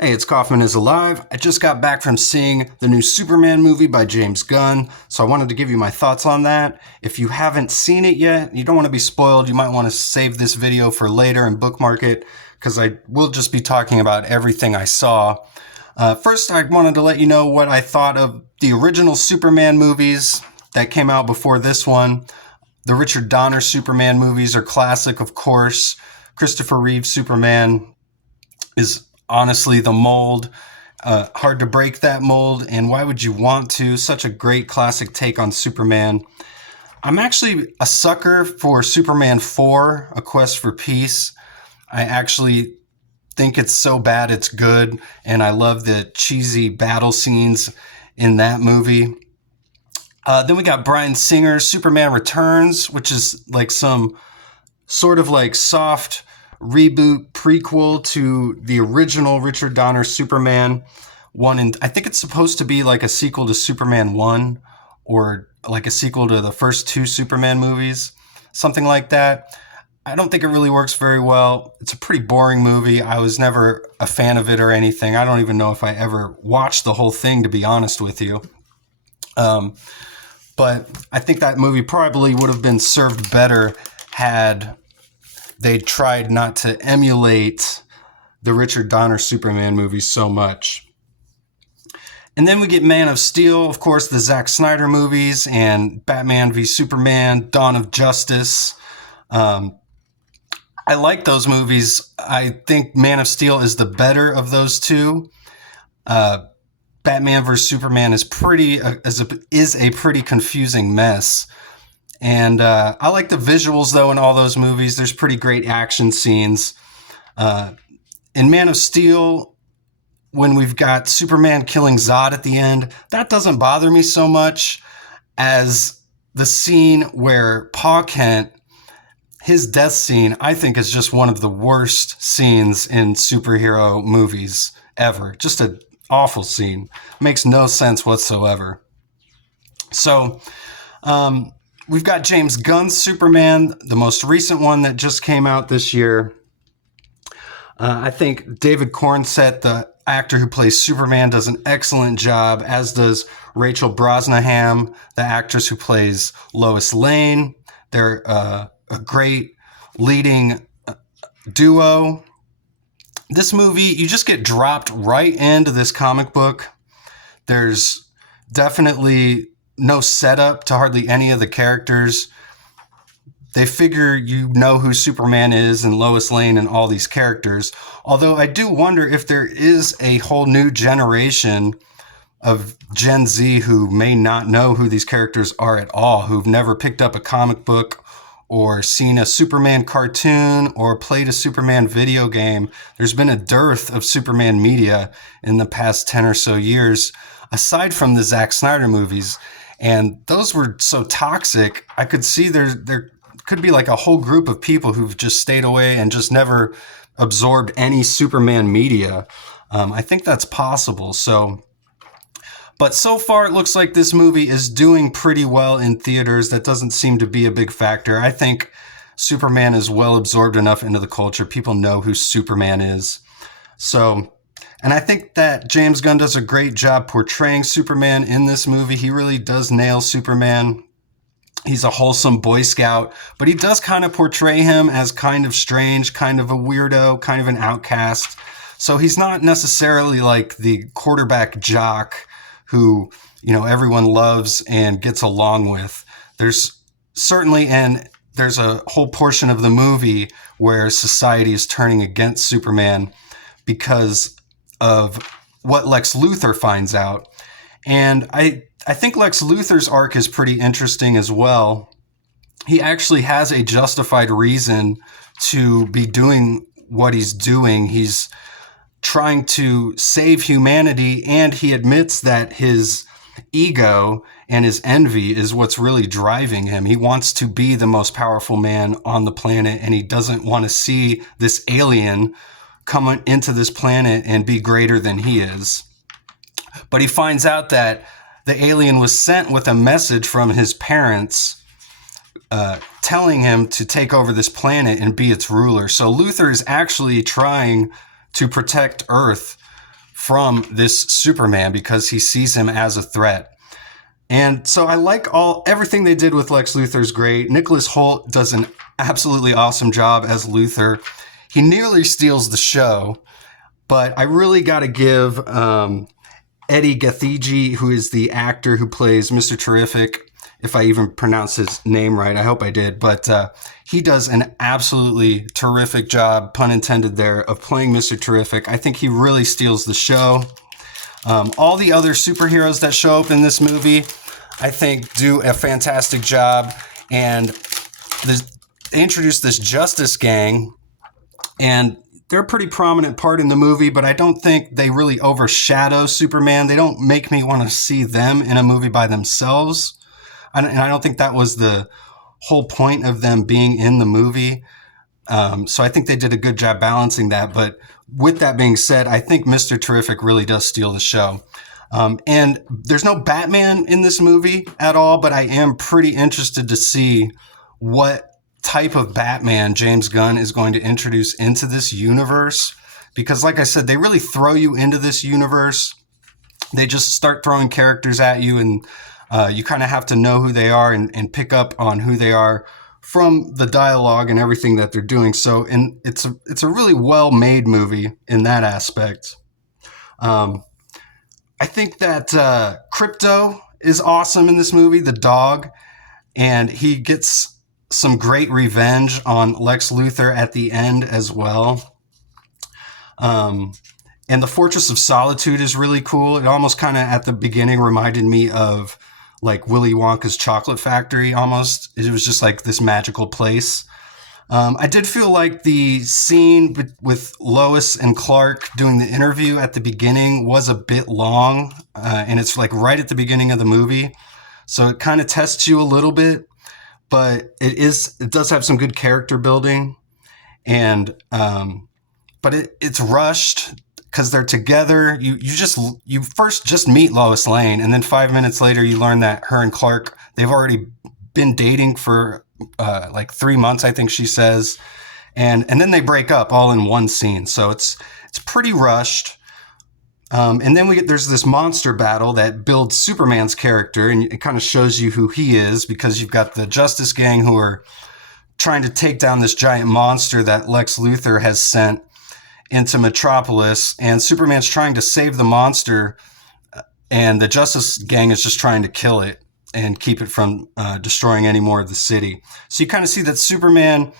Hey, it's Kaufman is Alive. I just got back from seeing the new Superman movie by James Gunn, so I wanted to give you my thoughts on that. If you haven't seen it yet, you don't want to be spoiled, you might want to save this video for later and bookmark it, because I will just be talking about everything I saw. First, I wanted to let you know what I thought of the original Superman movies that came out before this one. The Richard Donner Superman movies are classic, of course. Christopher Reeve's Superman is honestly the mold. Hard to break that mold, and why would you want to? Such a great classic take on Superman. I'm actually a sucker for Superman 4, A Quest for Peace. I actually think it's so bad it's good, and I love the cheesy battle scenes in that movie. Then we got Bryan Singer's Superman Returns, which is like some sort of like soft reboot prequel to the original Richard Donner Superman one, and I think it's supposed to be like a sequel to Superman 1 or like a sequel to the first two Superman movies, something like that. I don't think it really works very well. It's a pretty boring movie. I was never a fan of it or anything. I don't even know if I ever watched the whole thing, to be honest with you. Um, but I think that movie probably would have been served better had they tried not to emulate the Richard Donner Superman movies so much. And then we get Man of Steel, of course, the Zack Snyder movies, and Batman v Superman, Dawn of Justice. I like those movies. I think Man of Steel is the better of those two. Batman vs Superman is a pretty confusing mess. And I like the visuals, though, in all those movies. There's pretty great action scenes. In Man of Steel, when we've got Superman killing Zod at the end, that doesn't bother me so much as the scene where Pa Kent, his death scene, I think is just one of the worst scenes in superhero movies ever. Just an awful scene. Makes no sense whatsoever. So, we've got James Gunn's Superman, the most recent one that just came out this year. I think David Cornsett, the actor who plays Superman, does an excellent job, as does Rachel Brosnahan, the actress who plays Lois Lane. They're a great leading duo. This movie, you just get dropped right into this comic book. There's definitely no setup to hardly any of the characters. They figure you know who Superman is and Lois Lane and all these characters. Although I do wonder if there is a whole new generation of Gen Z who may not know who these characters are at all, who've never picked up a comic book or seen a Superman cartoon or played a Superman video game. There's been a dearth of Superman media in the past 10 or so years, aside from the Zack Snyder movies. And those were so toxic. I could see there could be like a whole group of people who've just stayed away and just never absorbed any Superman media. I think that's possible. But so far it looks like this movie is doing pretty well in theaters. That doesn't seem to be a big factor. I think Superman is well absorbed enough into the culture. People know who Superman is. And I think that James Gunn does a great job portraying Superman in this movie. He really does nail Superman. He's a wholesome Boy Scout, but he does kind of portray him as kind of strange, kind of a weirdo, kind of an outcast. So he's not necessarily like the quarterback jock who, everyone loves and gets along with. There's a whole portion of the movie where society is turning against Superman because of what Lex Luthor finds out. And I think Lex Luthor's arc is pretty interesting as well. He actually has a justified reason to be doing what he's doing. He's trying to save humanity, and he admits that his ego and his envy is what's really driving him. He wants to be the most powerful man on the planet, and he doesn't want to see this alien come into this planet and be greater than he is. But he finds out that the alien was sent with a message from his parents telling him to take over this planet and be its ruler. So Luthor is actually trying to protect Earth from this Superman because he sees him as a threat. And so I like everything they did with Lex Luthor is great. Nicholas Hoult does an absolutely awesome job as Luthor. He nearly steals the show, but I really got to give Eddie Gathegi, who is the actor who plays Mr. Terrific, if I even pronounced his name right. I hope I did. But he does an absolutely terrific job, pun intended there, of playing Mr. Terrific. I think he really steals the show. All the other superheroes that show up in this movie, I think, do a fantastic job. And they introduce this Justice Gang, and they're a pretty prominent part in the movie, but I don't think they really overshadow Superman. They don't make me want to see them in a movie by themselves. And I don't think that was the whole point of them being in the movie. So I think they did a good job balancing that. But with that being said, I think Mr. Terrific really does steal the show. And there's no Batman in this movie at all, but I am pretty interested to see what type of Batman James Gunn is going to introduce into this universe. Because like I said, they really throw you into this universe. They just start throwing characters at you, and you kind of have to know who they are and pick up on who they are from the dialogue and everything that they're doing. So, and it's a really well-made movie in that aspect. I think that Crypto is awesome in this movie, the dog, and he gets some great revenge on Lex Luthor at the end as well. And the Fortress of Solitude is really cool. It almost kind of at the beginning reminded me of like Willy Wonka's Chocolate Factory almost. It was just like this magical place. I did feel like the scene with Lois and Clark doing the interview at the beginning was a bit long, and it's like right at the beginning of the movie. So it kind of tests you a little bit, but it does have some good character building, and but it's rushed because they're together. You first just meet Lois Lane, and then 5 minutes later you learn that her and Clark, they've already been dating for like 3 months, I think she says, and then they break up all in one scene. So it's pretty rushed. And then there's this monster battle that builds Superman's character, and it kind of shows you who he is, because you've got the Justice Gang who are trying to take down this giant monster that Lex Luthor has sent into Metropolis, and Superman's trying to save the monster, and the Justice Gang is just trying to kill it and keep it from destroying any more of the city. So you kind of see that Superman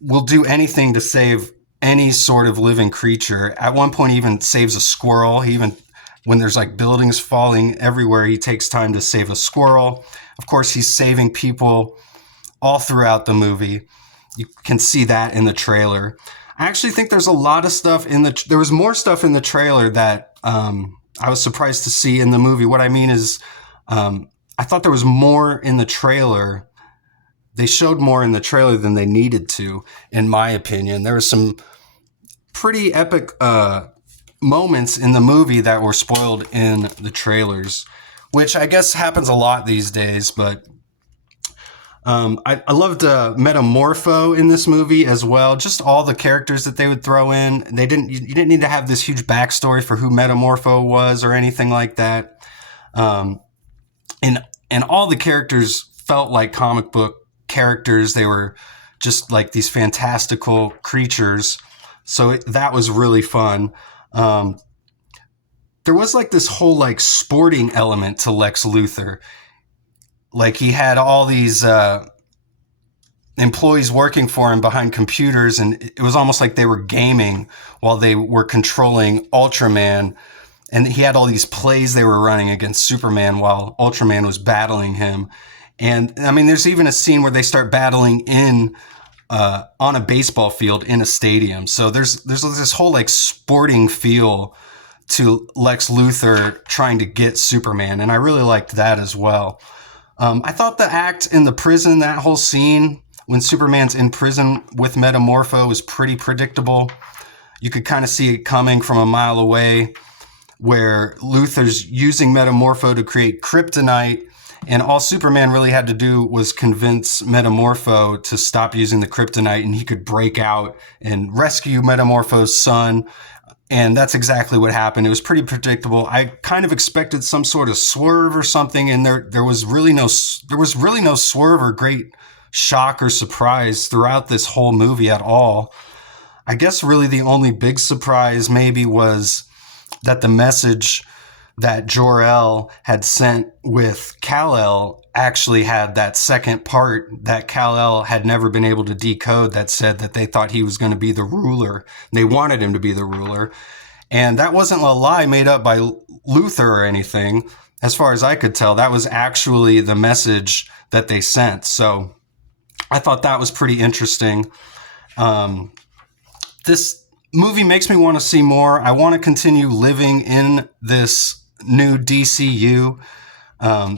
will do anything to save any sort of living creature. At one point, he even saves a squirrel. When there's like buildings falling everywhere, he takes time to save a squirrel. Of course, he's saving people all throughout the movie. You can see that in the trailer. I actually think there's a lot of stuff there was more stuff in the trailer that I was surprised to see in the movie. What I mean is, I thought there was more in the trailer. They showed more in the trailer than they needed to, in my opinion. There was some pretty epic moments in the movie that were spoiled in the trailers, which I guess happens a lot these days. But I loved Metamorpho in this movie as well. Just all the characters that they would throw in. You didn't need to have this huge backstory for who Metamorpho was or anything like that. And all the characters felt like comic book characters. They were just like these fantastical creatures. So that was really fun. There was like this whole like sporting element to Lex Luthor. Like he had all these employees working for him behind computers, and it was almost like they were gaming while they were controlling Ultraman. And he had all these plays they were running against Superman while Ultraman was battling him. And I mean, there's even a scene where they start battling on a baseball field in a stadium. So there's this whole like sporting feel to Lex Luthor trying to get Superman. And I really liked that as well. I thought the act in the prison, that whole scene when Superman's in prison with Metamorpho, was pretty predictable. You could kind of see it coming from a mile away, where Luthor's using Metamorpho to create kryptonite, and all Superman really had to do was convince Metamorpho to stop using the kryptonite, and he could break out and rescue Metamorpho's son And that's exactly what happened. It was pretty predictable. I kind of expected some sort of swerve or something, and there was really no swerve or great shock or surprise throughout this whole movie at all. I guess really the only big surprise maybe was that the message that Jor-El had sent with Kal-El actually had that second part that Kal-El had never been able to decode, that said that they thought he was going to be the ruler. They wanted him to be the ruler. And that wasn't a lie made up by Luther or anything. As far as I could tell, that was actually the message that they sent. So I thought that was pretty interesting. This movie makes me want to see more. I want to continue living in this new DCU.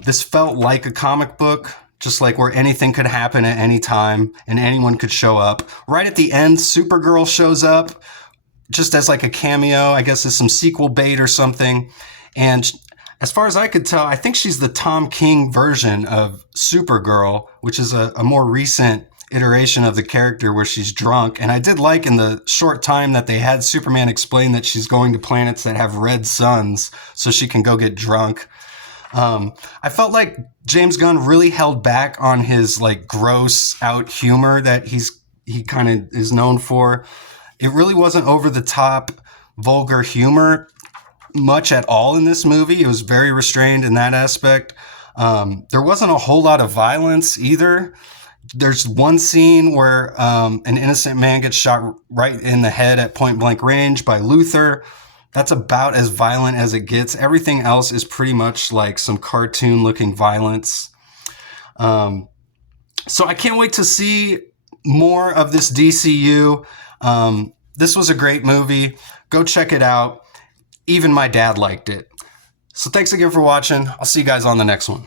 This felt like a comic book, just like where anything could happen at any time and anyone could show up. Right at the end, Supergirl shows up just as like a cameo. I guess as some sequel bait or something. And as far as I could tell, I think she's the Tom King version of Supergirl, which is a more recent iteration of the character where she's drunk. And I did like in the short time that they had Superman explain that she's going to planets that have red suns so she can go get drunk. I felt like James Gunn really held back on his like gross out humor that he kind of is known for. It really wasn't over the top vulgar humor much at all in this movie. It was very restrained in that aspect. There wasn't a whole lot of violence either. There's one scene where an innocent man gets shot right in the head at point blank range by Luther. That's about as violent as it gets. Everything else is pretty much like some cartoon looking violence. So I can't wait to see more of this DCU. This was a great movie. Go check it out. Even my dad liked it. So thanks again for watching. I'll see you guys on the next one.